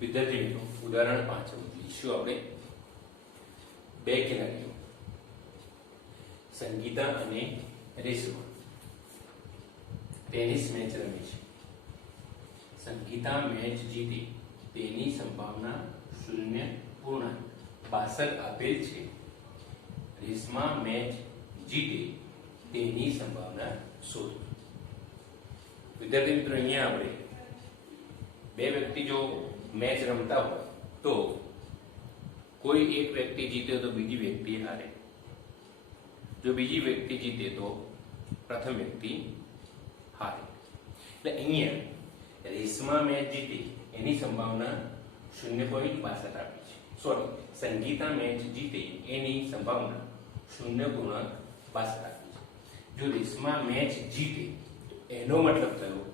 વિદ્યાર્થી મિત્રો, ઉદાહરણ 5 લઈશું આપણે. બે ખેલાડીઓ સંગીતા અને રેશમા ટેનિસ મેચ રમે છે. સંગીતા મેચ જીતે તેની સંભાવના 0.62 આપેલ છે. રેશમા મેચ જીતે તેની સંભાવના શોધો. વિદ્યાર્થી મિત્રો, અહીંયા આપણે બે વ્યક્તિ જો મેચ રમતા હોય તો કોઈ એક વ્યક્તિ જીતે તો બીજી વ્યક્તિ હારે. જો બીજી વ્યક્તિ જીતે તો પ્રથમ વ્યક્તિ હારે. એટલે અહીંયા રેશમા મેચ જીતે એની સંભાવના 0.62 આપી છે. સોરી, સંગીતા મેચ જીતે એની સંભાવના 0.62 આપી છે. જો રેશમા મેચ જીતે તો એનો મતલબ થયો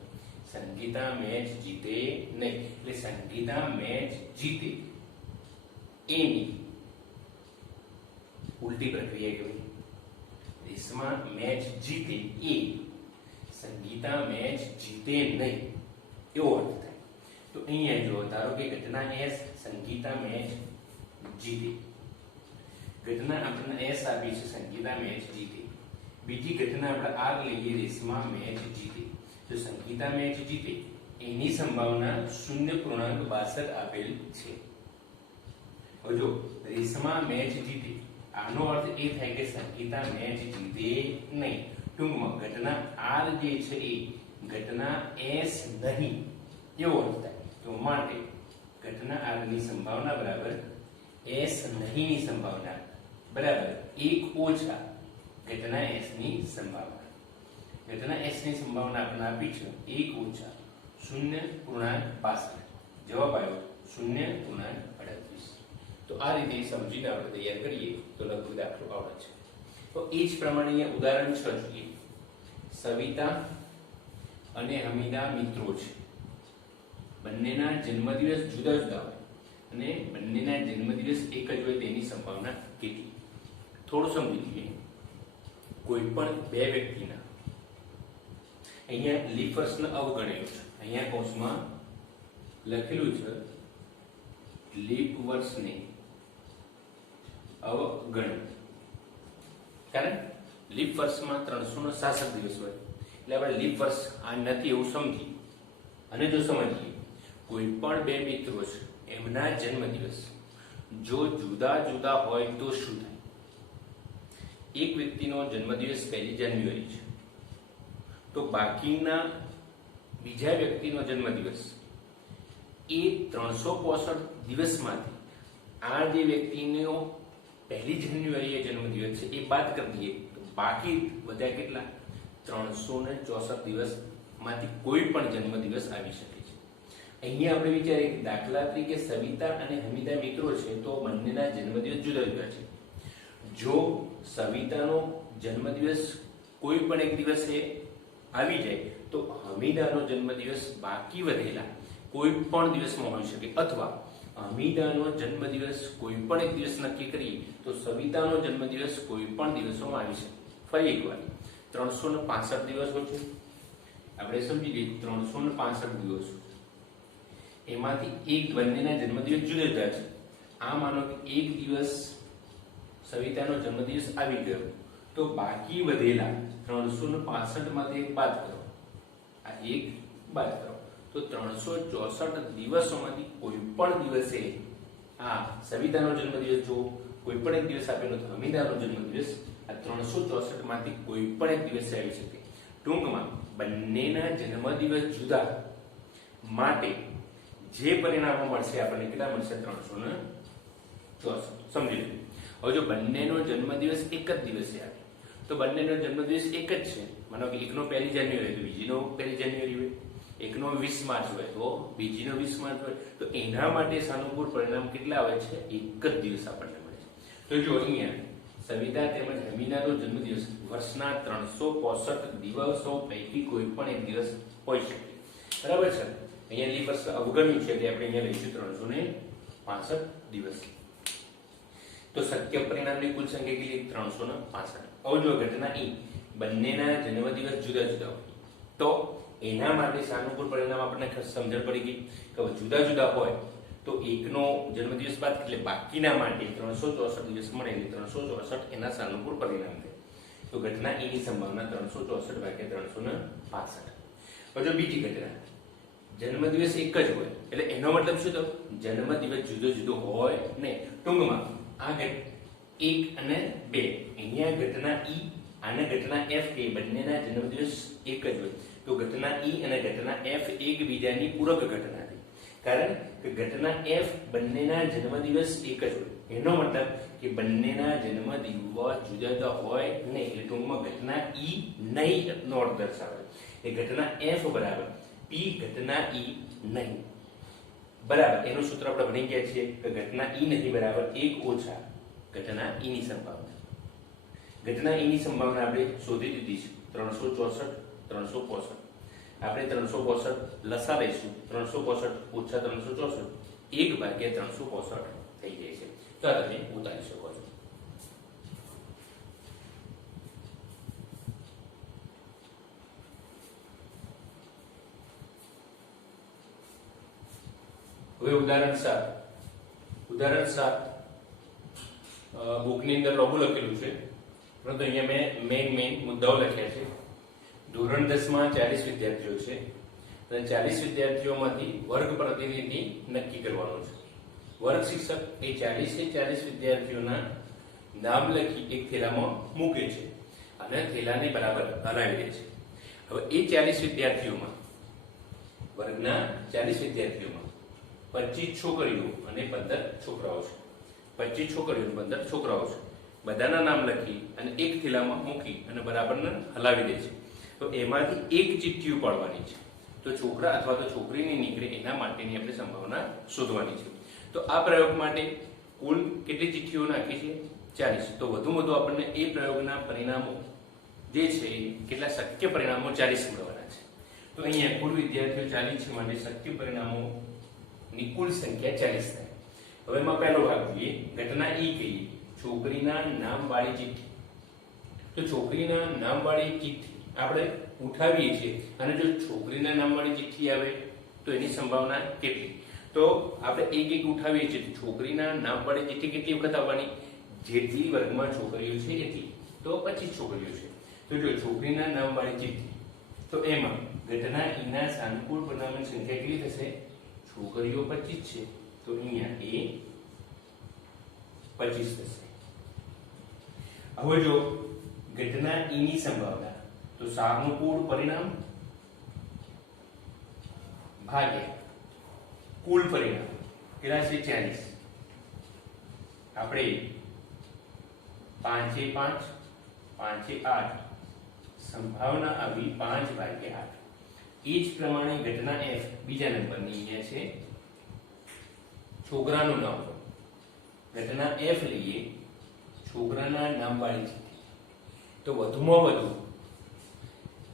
સંગીતા મેચ જીતે નહીં. એટલે સંગીતા મેચ જીતે એની ઉલટી પ્રક્રિયા કહેવાય. રેશમા મેચ જીતે એ સંગીતા મેચ જીતે નહીં એવો અર્થ થાય. તો અહીંયા જો ધારો કે ઘટના એસ સંગીતા મેચ જીતે, ઘટના આપણને એસ આપી છે સંગીતા મેચ જીતે. બીજી ઘટના આપણે આર લઈએ રેશમા મેચ જીતે. જો સંગીતા મેચ જીતે એની સંભાવના 0.62 આપેલ છે. હવે જો રેશમા મેચ જીતે, આનો અર્થ એ થાય કે સંગીતા મેચ જીતે નહીં. ટૂંકમાં ઘટના આર જે છે એ ઘટના એસ નહીં એવો અર્થ થાય. તો માટે ઘટના આર ની સંભાવના બરાબર એસ નહીં ની સંભાવના બરાબર 1 ઓછા ઘટના એસ ની સંભાવના. ઘટના એસ ની સંભાવના આપણને આપી છે 1 ઓછા 0.62. જવાબ આવ્યો 0.38. તો આ રીતે સમજીને આપણે તૈયાર કરીએ તો લઘુ દાખલો આવડે છે. તો એ જ પ્રમાણે અહીંયા ઉદાહરણ 6 જોઈએ. સવિતા અને હમીદા મિત્રો છે. બંનેના જન્મદિવસ જુદા જુદા હોય અને બંનેના જન્મદિવસ એક જ હોય તેની સંભાવના કેટલી? થોડું સમજી લઈએ. કોઈ પણ બે વ્યક્તિના અહીંયા લીપ વર્ષને અવગણેલું છે. અહીંયા કૌંસમાં લખેલું છે લીપ વર્ષને અવગણ્યું. કારણ લીપ વર્ષમાં 366 દિવસ હોય એટલે આપણે લીપ વર્ષ આ નથી એવું સમજી. અને જો સમજીએ કોઈ પણ બે મિત્રો છે એમના જન્મદિવસ જો જુદા જુદા હોય તો શું થાય? એક વ્યક્તિનો જન્મદિવસ 1 જાન્યુઆરી છે તો બાકીના બીજા વ્યક્તિનો જન્મદિવસ એ 365 દિવસમાંથી આ જે વ્યક્તિનો 1 જાન્યુઆરી જન્મદિવસ છે એ બાદ કરી દઈએ તો બાકી વધ્યા કેટલા? 364 દિવસમાંથી કોઈ પણ જન્મદિવસ આવી શકે છે. અહીંયા આપણે વિચારીએ કે દાખલા તરીકે સવિતા અને હમીદા મિત્રો છે તો બંનેના જન્મદિવસ જુદા જુદા છે. જો સવિતાનો જન્મદિવસ કોઈ પણ એક દિવસે આવી જાય તો હમીદાનો જન્મદિવસ બાકી વધેલા કોઈ પણ દિવસમાં હોઈ શકે, અથવા હમીદાનો જન્મદિવસ કોઈ પણ એક દિવસ નક્કી કરીએ તો સવિતાનો જન્મદિવસ કોઈ પણ દિવસોમાં આવી શકે. ફરી એકવાર 365 દિવસ હોય છે આપણે સમજી લઈએ. 365 દિવસ એમાંથી એક બંનેના જન્મદિવસ જુદા જુદા છે. આ માનો કે એક દિવસ સવિતાનો જન્મદિવસ આવી ગયો તો બાકી વધેલા 365 માંથી એક બાદ કરો. આ એક બાદ કરો તો 364 દિવસોમાંથી કોઈ પણ દિવસે આ સવિતાનો જન્મદિવસ જો કોઈ પણ એક દિવસ આપેલો તો હમીદાનો જન્મદિવસ આ 364 માંથી કોઈ પણ એક દિવસે આવી શકે. ટૂંકમાં બંનેના જન્મદિવસ જુદા માટે જે પરિણામો મળશે આપણને કેટલા મળશે? 364. સમજી લો. હવે જો બંનેનો જન્મદિવસ એક જ દિવસે આવે તો બંનેનો જન્મદિવસ એક જ છે. માનો કે એકનો 1 જાન્યુઆરી તો બીજીનો 1 જાન્યુઆરી હોય, એકનો 20 માર્ચ હોય તો બીજીનો 20 માર્ચ હોય. તો એના માટે સાનુકૂળ પરિણામ કેટલા આવે છે? એક જ દિવસ આપણને મળે છે. તો જો અહીંયા સવિતા તેમજ હમીદાનો જન્મદિવસ વર્ષના 365 દિવસો પૈકી કોઈ પણ એક દિવસ હોઈ શકે. બરાબર છે. અહીંયા લીપ વર્ષ અવગણ્યું છે એટલે આપણે અહીંયા લઈશું 365 દિવસ. તો શક્ય પરિણામની કુલ સંખ્યા કેટલી? 365. હવે જો ઘટના ઈ બંનેના જન્મદિવસ જુદા જુદા હોય તો એના માટે સાનુકૂળ પરિણામ આપણને સમજણ પડી ગઈ કે જુદા જુદા હોય તો એકનો જન્મદિવસ બાદ એટલે બાકીના માટે 364 દિવસ મળે એટલે 364 એના સાનુકૂળ પરિણામ થાય. તો ઘટના E ની સંભાવના 364 ભાગ્યા 365. પછી બીજી ઘટના, જન્મદિવસ એક જ હોય એટલે એનો મતલબ શું થયો? જન્મદિવસ જુદો જુદો હોય ને. ટૂંકમાં આ 1 અને 2 અહીંયા ઘટના E અને ઘટના F કે બંનેના જન્મદિવસ એક જ હોય. તો ઘટના E અને ઘટના F એકબીજાની પૂરક ઘટના છે. કારણ કે ઘટના F બંનેના જન્મદિવસ એક જ હોય. એનો મતલબ કે બંનેના જન્મદિવસ જુદા જુદા હોય નહીં. એટલે ટૂંકમાં ઘટના E નહીં નો અર્થ દર્શાવે. એ ઘટના F બરાબર P ઘટના E નહીં બરાબર. એનું સૂત્ર આપણે ભણી ગયા છીએ કે ઘટના E નહીં બરાબર 1 ઓછા ઘટના E ની સંભાવના. ઘટના E ની સંભાવના આપણે શોધી દીધી છે 364 365. આપણે 365 લસા લઈશું. 365 ઓછા 364 1 ભાગ્યા 365 થઈ જાય છે. તો આ તમે ઉતારી શકો છો. હવે ઉદાહરણ 7 બુકની અંદર લોગો લખેલું છે, પરંતુ અહીંયા મેં મુદ્દાઓ લખ્યા છે. ધોરણ 10 માં 40 વિદ્યાર્થીઓ છે અને 40 વિદ્યાર્થીઓમાંથી વર્ગ પ્રતિનિધિ નક્કી કરવાનો છે. વર્ગ શિક્ષક એ 40 વિદ્યાર્થીઓના નામ લખી એક થેલામાં મૂકે છે અને થેલાને બરાબર હલાવી દે છે. હવે એ 40 વિદ્યાર્થીઓમાં વર્ગના 40 વિદ્યાર્થીઓમાં 25 છોકરીઓ અને 15 છોકરાઓ છે. 25 છોકરીઓ અને 15 છોકરાઓ છે. બધાના નામ લખી અને એક થેલામાં મૂકી અને બરાબર હલાવી દે છે. તો એમાંથી એક ચિઠ્ઠી ઉપાડવાની છે. તો છોકરા અથવા તો છોકરીની નીકળે એના માટેની આપણે સંભાવના શોધવાની છે. તો આ પ્રયોગ માટે કુલ કેટલી ચિઠ્ઠીઓ નાખી છે? 40. તો વધુ આપણને એ પ્રયોગના પરિણામો જે છે કેટલા શક્ય પરિણામો 40 મળવાના છે. તો અહીંયા કુલ વિદ્યાર્થીઓ 40 છે માટે શક્ય પરિણામોની કુલ સંખ્યા 40 થાય. હવે એમાં પહેલો ભાગ જોઈએ, ઘટના E કહીએ, છોકરીના નામવાળી ચિઠ્ઠી. તો છોકરીના નામવાળી ચિઠ્ઠી આપણે ઉઠાવીએ છીએ અને જો છોકરીના નામવાળી ચિઠ્ઠી આવે તો એની સંભાવના કેટલી? તો આપણે એક ઉઠાવીએ છીએ. છોકરીના નામવાળી ચિઠ્ઠી કેટલી વખત આવવાની? જેટલી વર્ગમાં છોકરીઓ છે એટલી. તો 25 છોકરીઓ છે. તો જો છોકરીના નામવાળી ચિઠ્ઠી, તો એમાં ઘટના E ના સાનુકૂળ પરિણામની સંખ્યા કેટલી થશે? છોકરીઓ 25 છે તો અહીંયા એ 25 થશે. હવે જો ઘટના E ની સંભાવના, તો સાનુકૂળ પરિણામ ભાગ્યા કુલ પરિણામ કેટલા છે? 40. આપણે 5 એ 5 5 એ 8 સંભાવના આવી 5 ભાગ્યા 8. એ જ પ્રમાણે ઘટના F બીજા નંબરની અહીંયા છે, છોકરાનું નામ. ઘટના F લઈએ, છોકરાના નામવાળી ચિઠ્ઠી. તો વધુમાં વધુ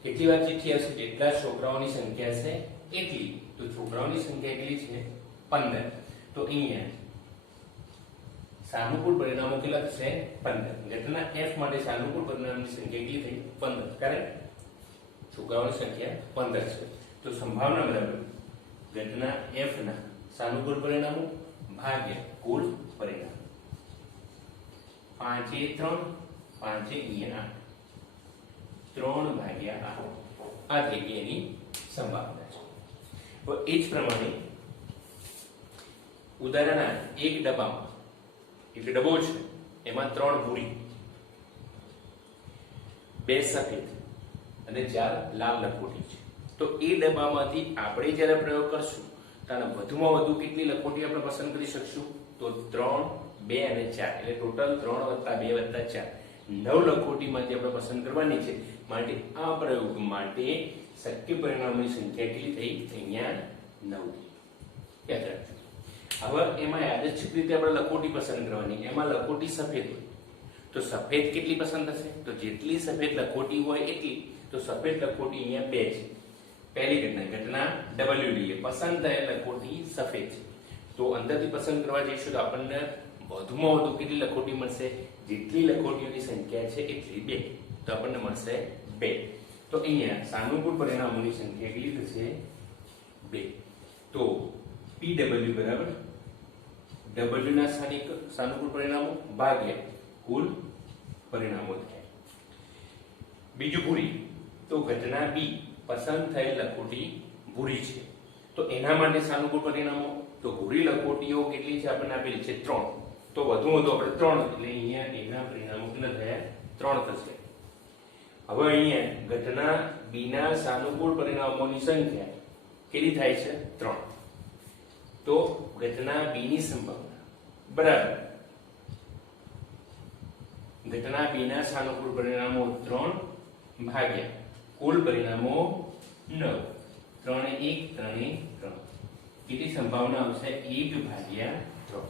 કેટલી વાર ચિઠ્ઠી આવશે? જેટલા છોકરાઓની સંખ્યા છે એટલી. તો છોકરાઓની સંખ્યા કેટલી છે? 15. તો અહીંયા સાનુકૂળ પરિણામો કેટલા થશે? 15. ઘટના F માટે સાનુકૂળ પરિણામની સંખ્યા કેટલી થઈ? 15. કારણ છોકરાઓની સંખ્યા 15 છે. તો સંભાવના બરાબર ઘટના F ના સાનુકૂળ પરિણામો ભાગ્યા કુલ પરિણામ. 5 એ 3 5 એ 8 3 ભાગ્યા 8. આ થઈ ગઈ એની સંભાવના છે. તો એ જ પ્રમાણે ઉદાહરણ એક ડબ્બામાં, એટલે ડબ્બો છે એમાં 3 ભૂરી, 2 સફેદ અને 4 લાલ લખોટી છે. તો એ ડબ્બામાંથી આપણે જ્યારે પ્રયોગ કરશું ત્યારે વધુમાં વધુ કેટલી લખોટી આપણે પસંદ કરી શકશું? તો 3 2 અને 4 એટલે ટોટલ 3 + 2 + 4 9 લખોટીમાંથી આપણે પસંદ કરવાની છે. માટે આ પ્રયોગ માટે શક્ય પરિણામોની સંખ્યા કેટલી થઈ? અહીંયા 9 થઈ. યાદ રાખજો. હવે એમાં યાદચ્છિક રીતે આપણે લખોટી પસંદ કરવાની. એમાં લખોટી સફેદ હોય તો સફેદ કેટલી પસંદ થશે? તો જેટલી સફેદ લખોટી હોય એટલી. તો સફેદ લખોટી અહીંયા 2 છે. પહેલી ઘટના W લઈએ, પસંદ થયેલ લખોટી સફેદ છે. તો અંદરથી પસંદ કરવા જઈશું તો આપણને વધુમાં વધુ કેટલી લખોટી મળશે? જેટલી લખોટીઓની સંખ્યા છે એટલી 2. તો આપણને મળશે 2. તો અહીંયા સાનુકૂળ પરિણામોની સંખ્યા કેટલી થશે? 2. તો PW બરાબર W ના સાનુકૂળ પરિણામો ભાગ્યા કુલ પરિણામો થાય. બીજું ભૂરી, તો ઘટના બી પસંદ થયેલ લખોટી ભૂરી છે, તો એના માટે સાનુકૂળ પરિણામો, તો ભૂરી લખોટીઓ કેટલી છે આપણને આપેલી છે 3, તો વધુ આપણે 3, એટલે અહીંયા એના પરિણામો કેટલા થયા 3 થશે. હવે અહીંયા ઘટના બી ના સાનુકૂળ પરિણામોની સંખ્યા કેટલી થાય છે 3, તો ઘટના બી ની સંભાવના બરાબર ઘટના બી ના સાનુકૂળ પરિણામો 3 ભાગ્યા કુલ પરિણામો 9, 3 1 3 3, કેટલી સંભાવના આવશે 1 ભાગ્યા 3.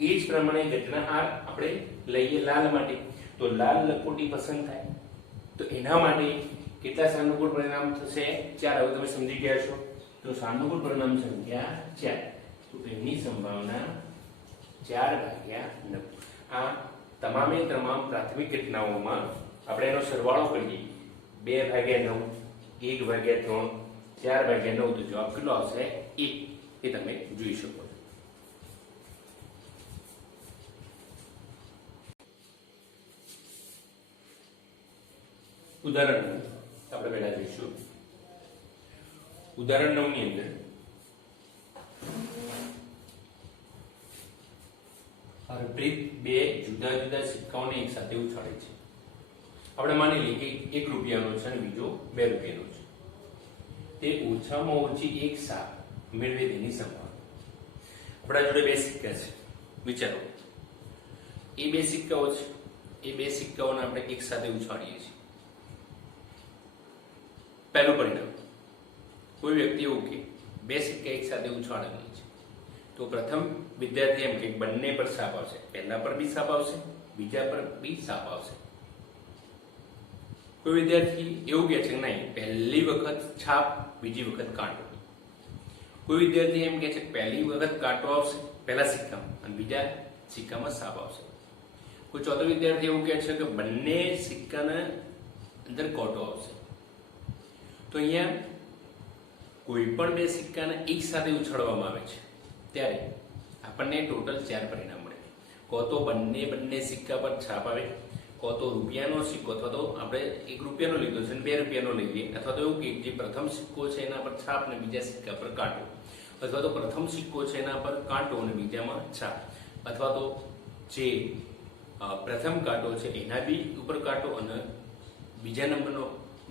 એ જ પ્રમાણે ઘટના આર આપણે લઈએ લાલ માટે, તો લાલ લખોટી પસંદ થાય, તો એના માટે કેટલા સાનુકૂળ પરિણામ થશે 4. હવે તમે સમજી ગયા છો, તો સાનુકૂળ પરિણામ સંખ્યા 4, તો એની સંભાવના 4 ભાગ્યા 9. આ તમામે તમામ પ્રાથમિક ઘટનાઓમાં આપણે એનો સરવાળો કરીએ 2 ભાગ્યા 9, 1 ભાગ્યા 3, 4 ભાગ્યા 9, તો જવાબ કેટલો આવશે 1, એ તમે જોઈ શકો છો. ઉદાહરણ આપણે પહેલા જોઈશું. ઉદાહરણ 9 ની અંદર હરપ્રીત 2 જુદા જુદા સિક્કાઓને એક સાથે ઉછાળે છે. આપણે માની લઈએ કે 1 રૂપિયાનો છે અને બીજો 2 રૂપિયાનો છે. તે ઓછામાં ઓછી એક સાપ મેળવે તેની સંભાવના. આપણા જોડે 2 સિક્કા છે, વિચારો એ 2 સિક્કાઓ છે, એ 2 સિક્કાઓને આપણે એક સાથે ઉછાળીએ છીએ. પહેલું પરિણામ, કોઈ વ્યક્તિ એવું કે 2 સિક્કા એક સાથે ઉછાળેલા છે, તો પ્રથમ વિદ્યાર્થી એમ કે બંને પર સાપ આવશે, પહેલા પર બી સાપ આવશે, બીજા પર બી સાપ આવશે. કોઈ વિદ્યાર્થી એવું કહે છે નહીં, પહેલી વખત છાપ, બીજી વખત કાંટો. કોઈ વિદ્યાર્થી એમ કહે છે પહેલી વખત કાંટો આવશે પહેલા સિક્કામાં અને બીજા સિક્કામાં સાપ આવશે. કોઈ ચોથો વિદ્યાર્થી એવું કહે છે કે બંને સિક્કાના અંદર કાંટો આવશે. તો અહીંયા કોઈ પણ 2 સિક્કાને એક સાથે ઉછાળવામાં આવે છે ત્યારે આપણને ટોટલ 4 પરિણામ મળે. કો તો બંને સિક્કા પર છાપ આવે, કો તો રૂપિયાનો સિક્કો, અથવા તો આપણે 1 રૂપિયાનો લીધો છે અને 2 રૂપિયાનો લઈએ, અથવા તો એવું કે જે પ્રથમ સિક્કો છે એના પર છાપ અને બીજા સિક્કા પર કાંટો, અથવા તો પ્રથમ સિક્કો છે એના પર કાંટો અને બીજામાં છાપ, અથવા તો જે પ્રથમ કાંટો છે એના બી ઉપર કાંટો અને બીજા નંબરનો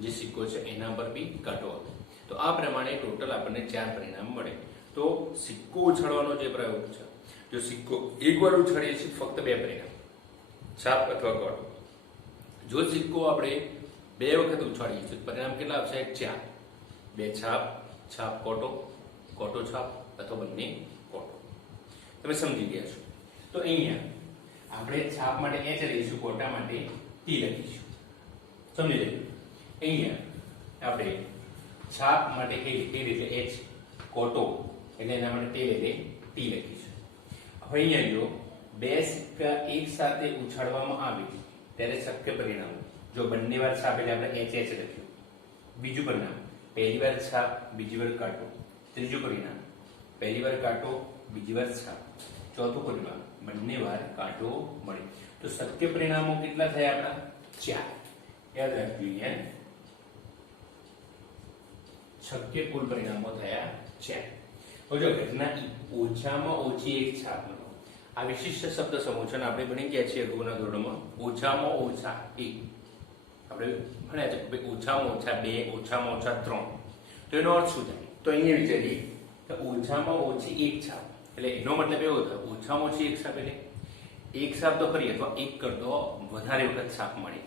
જે સિક્કો છે એના પર બી કાંટો આવે. તો આ પ્રમાણે ટોટલ આપણને 4 પરિણામ મળે. તો સિક્કો ઉછાળવાનો જે પ્રયોગ છે, જો સિક્કો એકવાર ઉછાળીએ છીએ ફક્ત 2 પરિણામ, છાપ અથવા કાંટો. જો સિક્કો આપણે 2 વખત ઉછાળીએ છીએ પરિણામ કેટલા આવશે 4, 2 છાપ, છાપ કાંટો, કાંટો છાપ, અથવા બંને કાંટો. તમે સમજી ગયા છો. તો અહીંયા આપણે છાપ માટે H લઈશું, કાંટા માટે T લખીશું. સમજી લેજો. અહીંયા આપણે છાપ માટે એટલે H, કાંટો એટલે એના માટે T લખીશું. હવે અહીંયા જો 2 સિક્કા એક સાથે ઉછાળવામાં આવે ત્યારે શક્ય પરિણામો, જો બંને વાર છાપ એટલે આપણે H લખ્યું. બીજું પરિણામ, પહેલી વાર છાપ, બીજી વાર કાંટો. ત્રીજું પરિણામ, પહેલી વાર કાંટો, બીજી વાર છાપ. ચોથું પરિણામ, બંને વાર કાંટો મળે. તો શક્ય પરિણામો કેટલા થયા આપણા 4. યાદ રાખજો, અહીંયા શક્ય કુલ પરિણામો થયા 4. હવે જો ઘટના ઓછામાં ઓછી એક છાપ મળો, આ વિશિષ્ટ શબ્દ સમૂહ છે, આપણે ભણી ગયા છીએ અગાઉના ધોરણમાં. ઓછામાં ઓછા 1 આપણે ભણ્યા છે, ઓછામાં ઓછા 2, ઓછામાં ઓછા 3. તો એનો અર્થ શું થાય? તો અહીંયા વિચારીએ કે ઓછામાં ઓછી એક છાપ એટલે એનો મતલબ એવો થાય ઓછામાં ઓછી એક છાપ એટલે એક છાપ તો ખરી, અથવા એક કરતો વધારે વખત છાપ મળે.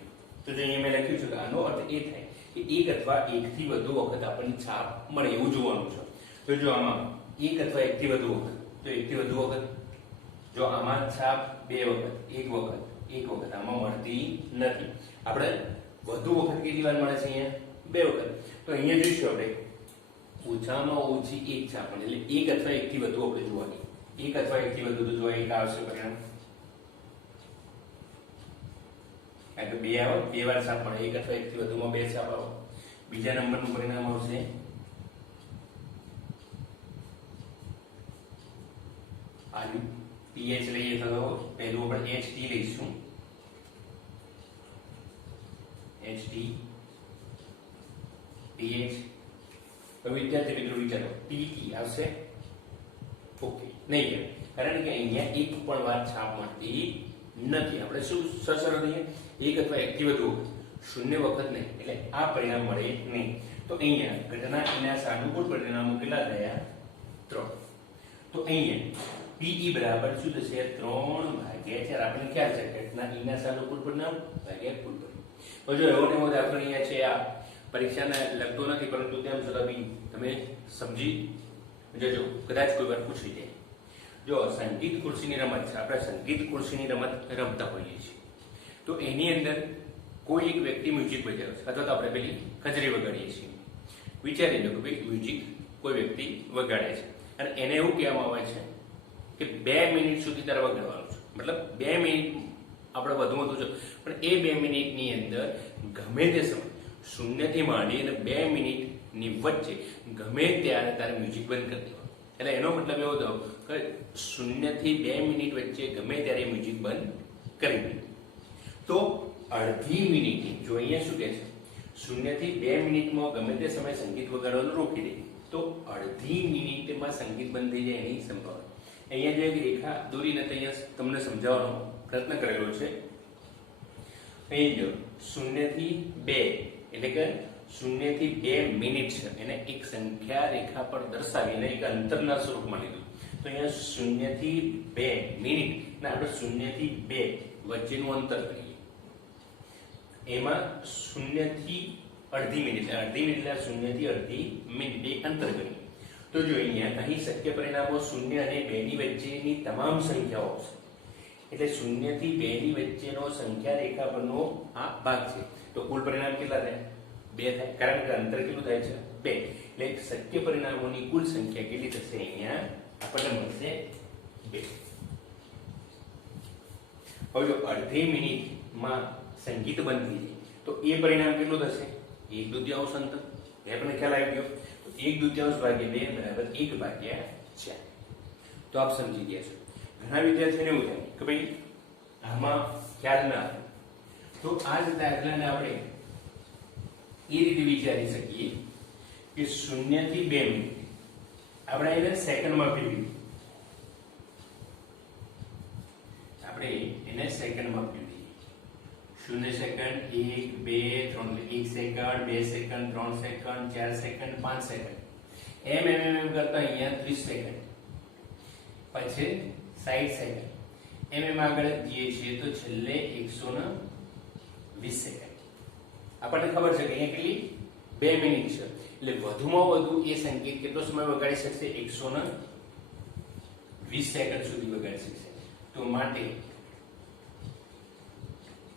તો જો અહીંયા મેં લખ્યું છે કે આનો અર્થ એ થાય કે એક અથવા એકથી વધુ વખત આપણને છાપ મળે એવું જોવાનું છે. તો જો આમાં એક અથવા એકથી વધુ વખત, તો એકથી વધુ વખત, જો આમાં છાપ 2 વખત, એક વખત આમાં મળતી નથી. આપણે વધુ વખત કેટલી વાર મળે છે? અહીંયા 2 વખત. તો અહીંયા જોઈશું આપણે ઓછામાં ઓછી એક છાપ મળે એટલે એક અથવા એકથી વધુ આપણે જોવાની. એક અથવા એકથી વધુ તો જોવા એક આવશે પરિણામ, કારણ કે 2 આવે, 2 વાર છાપ મળે. એક અથવા એકથી વધુમાં 2 છાપ આવે. બીજા નંબરનું પરિણામ આવશે આલ્યું. TH લઈએ તો પહેલું આપણે HT લઈશું, HT TH. તો વિદ્યાર્થી મિત્રો વિચારો TE આવશે? ઓકે નહીં, કારણ કે અહીંયા એક પણ વાર છાપ મળતી નથી. આપણે શું સરળ રહીએ, એક અથવા એકથી વધુ શૂન્ય વખત નહીં, એટલે આ પરિણામ મળે નહીં. તો અહીંયા ઘટના એના સાનુકૂળ પરિણામો કેટલા થયા? 3. તો અહીંયા PE બરાબર શું થશે? 3/4. આપણે ખ્યાલ છે ઘટના એના સાનુકૂળ પરિણામ ભાગ્યા કુલ પરિણામ. તો જો એવો ને એવો દાખલો અહીંયા છે, આ પરીક્ષાને લગતો નથી, પરંતુ તેમ છતાં બી તમે સમજી જજો, કદાચ કોઈ વાર પૂછી જાય. જો સંગીત ખુરશીની રમત છે, આપણે સંગીત ખુરશીની રમત રમતા હોઈએ છીએ, તો એની અંદર કોઈ એક વ્યક્તિ મ્યુઝિક બજાવે છે, અથવા તો આપણે પેલી ખજરી વગાડીએ છીએ. વિચારી લો કે ભાઈ મ્યુઝિક કોઈ વ્યક્તિ વગાડે છે અને એને એવું કહેવામાં આવે છે કે 2 મિનિટ સુધી તારે વગાડવાનું છે. મતલબ 2 મિનિટ આપણે વધુ છે, પણ એ 2 મિનિટની અંદર ગમે તે સમય શૂન્યથી માંડી અને 2 મિનિટની વચ્ચે ગમે ત્યારે તારે મ્યુઝિક બંધ કરી દેવાનું. એટલે એનો મતલબ એવો થયો કે 0 થી 2 મિનિટ વચ્ચે ગમે ત્યારે મ્યુઝિક બંધ કરી દે. તો અડધી મિનિટ, જો અહીંયા શું કહે છે, 0 થી 2 મિનિટમાં ગમે તે સમય સંગીત વગાડવાનું રોકી દે, તો અડધી મિનિટમાં સંગીત બંધ થઈ જાય એની સંભાવના. અહીંયા જે રેખા દોરીને અહીંયા તમને સમજાવવાનો પ્રયત્ન કરેલો છે. અહીં જો 0 થી 2 એટલે કે 0 થી 2 મિનિટ છે, એને એક સંખ્યા રેખા પર દર્શાવીને એક અંતરના સ્વરૂપમાં લીધું. તો અહીંયા 0 થી 2 મિનિટ ને આપણે 0 થી 2 વચ્ચેનું અંતર કરીએ, એમાં 0 થી અડધી મિનિટ, અડધી મિનિટ એટલે 0 થી અડધી મિનિટ એક અંતર કરીએ. તો જો અહીંયા અહીં શક્ય પરિણામો 0 અને 2 ની વચ્ચેની તમામ સંખ્યાઓ છે, એટલે 0 થી 2 ની વચ્ચેનો સંખ્યા રેખા પરનો આ ભાગ છે. તો કુલ પરિણામ કેટલા થાય? 2 થાય, કારણ કે અંતર કેટલું થાય છે? 2. એટલે શક્ય પરિણામોની કુલ સંખ્યા કેટલી થશે? અહીંયા આપણને મળશે 2. હવે જો અડધી મિનિટમાં સંગીત બંધ થઈ જાય તો એ પરિણામ કેટલું થશે? 1/2 અંતર. એ આપણને ખ્યાલ આવી ગયો. તો 1/2 ભાગ્યા 2 બરાબર 1/4. તો આપ સમજી ગયા છો. ઘણા વિદ્યાર્થીઓને એવું થાય કે ભાઈ આમાં ખ્યાલ ના આવે, તો આ જ દાખલાને આપણે એ રીતે વિચારી શકીએ કે 0 થી 2 મિનિટ આપણે એને સેકન્ડમાં ફેરવીએ, આપણે એને સેકન્ડમાં ફેરવીએ. 0 second, 1, 2, 3, 1 second, 2 second, 3 second, 4 second, 5 second, એમ કરતા અહીંયા 30 સેકન્ડ, પછી 60 સેકન્ડ, એમ આગળ જઈએ છીએ તો છેલ્લે 120 સેકન્ડ. આપણને ખબર છે કે અહીંયા કેટલી 2 મિનિટ છે, એટલે વધુમાં વધુ એ સંકેત કેટલો સમય વગાડી શકશે? 120 સેકન્ડ સુધી વગાડી શકશે. તો માટે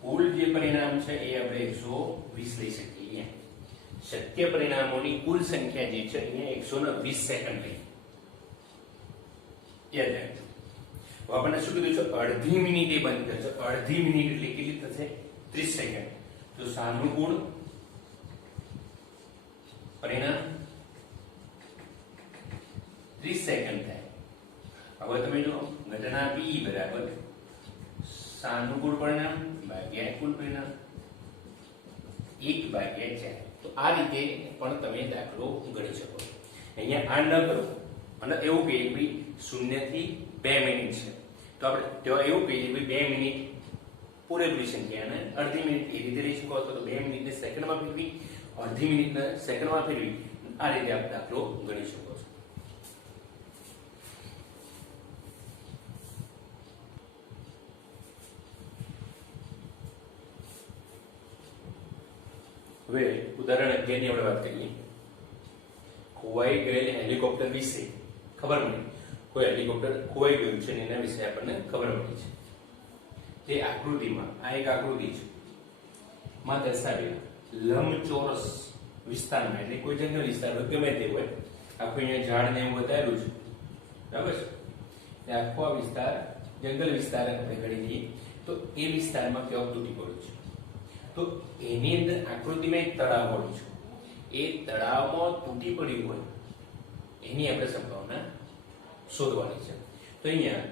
કુલ જે પરિણામ છે એ આપણે 120 લઈ શકીએ. શક્ય પરિણામોની કુલ સંખ્યા જે છે અહીંયા 120 સેકન્ડ લઈ. યાદ રાખજો. આપણને શું કીધું છે? અડધી મિનિટે બંધ કરશે. અડધી મિનિટ એટલે કેટલી થશે? 30 સેકન્ડ. તો સાનુકૂળ પરિણામ 30 સેકન્ડ થાય. હવે તમે જો ઘટના P બરાબર સાનુકૂળ પરિણામ ભાગ્યા કુલ પરિણામ 1/4. તો આ રીતે પણ તમે દાખલો ગણી શકો. અહીંયા આ ન કરો અને એવું કહીએ કે ભાઈ 0 થી 2 મિનિટ છે, તો આપણે તેવા એવું કહીએ કે 2 મિનિટ પૂરેપૂરી સંખ્યા અને અડધી મિનિટ એ રીતે લઈ શકો, અથવા તો 2 મિનિટને સેકન્ડમાં ફેરવી, અડધી મિનિટને સેકન્ડમાં ફેરવી, આ રીતે આપણે દાખલો ગણી શકો છો. હવે ઉદાહરણ 11 ની આપણે વાત કરીએ. ખોવાઈ ગયેલ હેલિકોપ્ટર વિશે ખબર મળી. કોઈ હેલિકોપ્ટર ખોવાઈ ગયું છે અને એના વિશે આપણને ખબર મળી છે. તે આકૃતિમાં, આ એક આકૃતિ છે, માં દર્શાવેલા લંબચોરસ વિસ્તારમાં, એટલે કોઈ જંગલ વિસ્તાર હોય, ગમે તે હોય, આખું અહીંયા ઝાડ ને એવું બતાવેલું છે, બરાબર છે. એ આખો આ વિસ્તાર જંગલ વિસ્તાર આપણે ગણી લઈએ તો એ વિસ્તારમાં કેવું તૂટી પડ્યું છે. તો એની અંદર આકૃતિમાં એક તળાવ પડ્યું છે. એ તળાવમાં તૂટી પડ્યું હોય એની આપણે સંભાવના શોધવાની છે. તો અહીંયા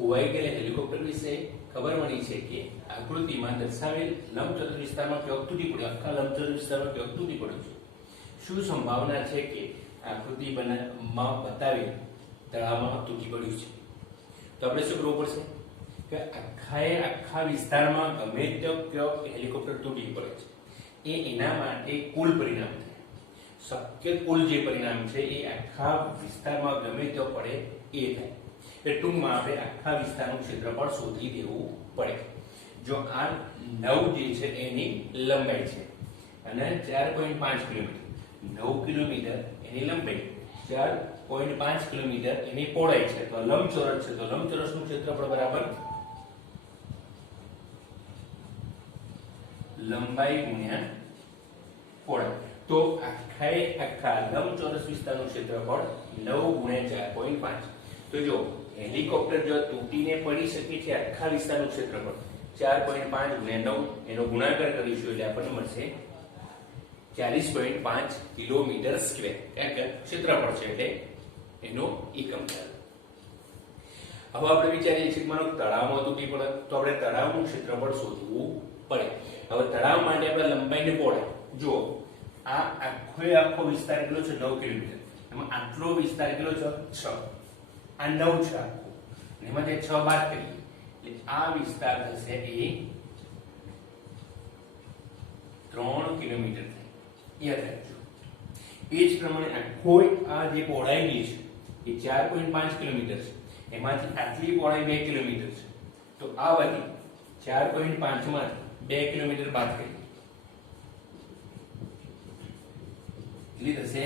ખોવાઈ ગયેલા હેલિકોપ્ટર વિશે ખબર મળી છે કે આકૃતિમાં દર્શાવેલ લંબચોરસ વિસ્તારમાં ક્યાંક તૂટી પડ્યું, આખા લંબચોરસ વિસ્તારમાં ક્યાંક તૂટી પડ્યું છે. શું સંભાવના છે કે આકૃતિમાં બતાવેલ તળાવમાં તૂટી પડ્યું છે? તો આપણે શું કરવું પડશે કે આખા વિસ્તારમાં ગમે ત્યાં ક્યાંક હેલિકોપ્ટર તૂટી પડે છે, એના માટે કુલ પરિણામ થાય. શક્ય કુલ જે પરિણામ છે એ આખા વિસ્તારમાં ગમે ત્યાં પડે એ થાય. એટલે ટૂંકમાં આપણે આખા વિસ્તારનું ક્ષેત્રફળ શોધી દેવું પડે. જો આ 9 જે છે એની લંબાઈ છે અને 4.5 કિલોમીટર, 9 કિલોમીટર એની લંબાઈ, 4.5 કિલોમીટર એની પહોળાઈ છે, તો લંબચોરસ છે, તો લંબચોરસનું ક્ષેત્રફળ બરાબર લંબાઈ ગુણ્યા પહોળાઈ. તો આખા લંબચોરસ વિસ્તારનું ક્ષેત્રફળ 9 ગુણ્યા 4.5. તો જો હેલિકોપ્ટર જો તૂટીને પડી શકે છે, આખા વિસ્તારનું ક્ષેત્રફળ 4.5 ગુણ્યા 9 એનો ગુણાકાર કરીશું એટલે આપણને મળશે 40.5 કિલોમીટર સ્ક્વેર. ક્ષેત્રફળ છે એટલે એનો એકમ થાય. હવે આપણે વિચારીએ છીએ કે માનો તળાવમાં તૂટી પડે તો આપણે તળાવનું ક્ષેત્રફળ શોધવું પડે. હવે તળાવ માટે આપણે લંબાઈને પહોળાઈ જો આ આખો વિસ્તાર કેટલો છે? 9 કિલોમીટર. એમાં આટલો વિસ્તાર કેટલો છે? 6. આ 9 છે આખો, એમાંથી 6 બાદ કરીએ એટલે આ વિસ્તાર થશે એ 3 કિલોમીટર થાય. યાદ રાખજો. એ જ પ્રમાણે આખો આ જે પહોળાઈ છે એ 4.5 કિલોમીટર છે, એમાંથી આટલી પહોળાઈ 2 કિલોમીટર છે. તો આ બધી 4.5 માંથી 2 કિલોમીટર બાદ કરીએ કેટલી થશે?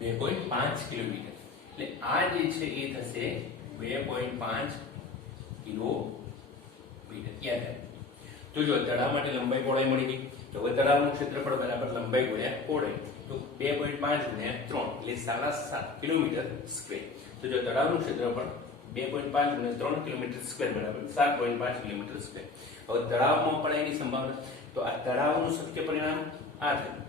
2.5 કિલોમીટર. એટલે આ જે છે એ થશે 2.5 કિલોમીટર. યાદ રાખજો. તો જો તળાવ માટે લંબાઈ પહોળાઈ મળી ગઈ, તો હવે તળાવનું ક્ષેત્રફળ બરાબર લંબાઈ ગુણ્યા પહોળાઈ, તો 2.5 ગુણ્યા 3 એટલે 7.5 કિલોમીટર સ્ક્વેર. તો જો તળાવનું ક્ષેત્રફળ 2.5 ગુણ્યા 3 કિલોમીટર સ્ક્વેર બરાબર 7.5 કિલોમીટર સ્ક્વેર. હવે તળાવમાં પડાયની સંભાવના, તો આ તળાવનું શક્ય પરિણામ આ થયું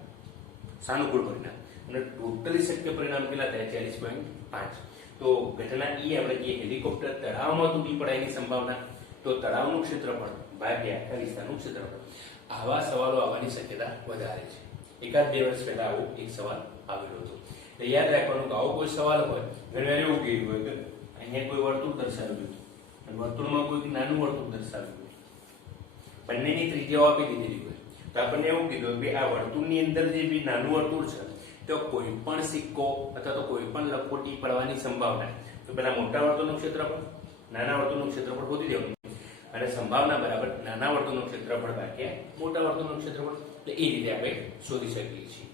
સાનુકૂળ પરિણામ, અને ટોટલી શક્ય પરિણામ કેટલા થાય? 40.5. તો ઘટના ઈ આપણે જે હેલિકોપ્ટર તળાવમાં તૂટી પડાયની સંભાવના, તો તળાવનું ક્ષેત્રફળ ભાગ્યા આખા વિસ્તારનું ક્ષેત્રફળ. આવા સવાલો આવવાની શક્યતા વધારે છે. એકાદ 2 વર્ષ પહેલા આવો એક સવાલ આવેલો હતો. એટલે યાદ રાખવાનું કે આવો કોઈ સવાલ હોય, ઘણી વાર એવું કહેવું હોય કે અહીંયા કોઈ વર્તુળ દર્શાવેલું છે અને વર્તુળમાં કોઈ નાનું વર્તુળ દર્શાવેલું હોય, બંનેની ત્રિજ્યાઓ આપી દીધેલી હોય, તો આપણને એવું કીધું કે આ વર્તુળની અંદર જે બી નાનું વર્તુળ છે તો કોઈ પણ સિક્કો અથવા તો કોઈ પણ લખોટી પડવાની સંભાવના, તો પેલા મોટા વર્તુળનું ક્ષેત્રફળ નાના વર્તુળનું ક્ષેત્રફળ શોધી દેવાનું, અને સંભાવના બરાબર નાના વર્તુળનું ક્ષેત્રફળ ભાગ્યા મોટા વર્તુળનું ક્ષેત્રફળ. એટલે એ રીતે આપણે શોધી શકીએ છીએ.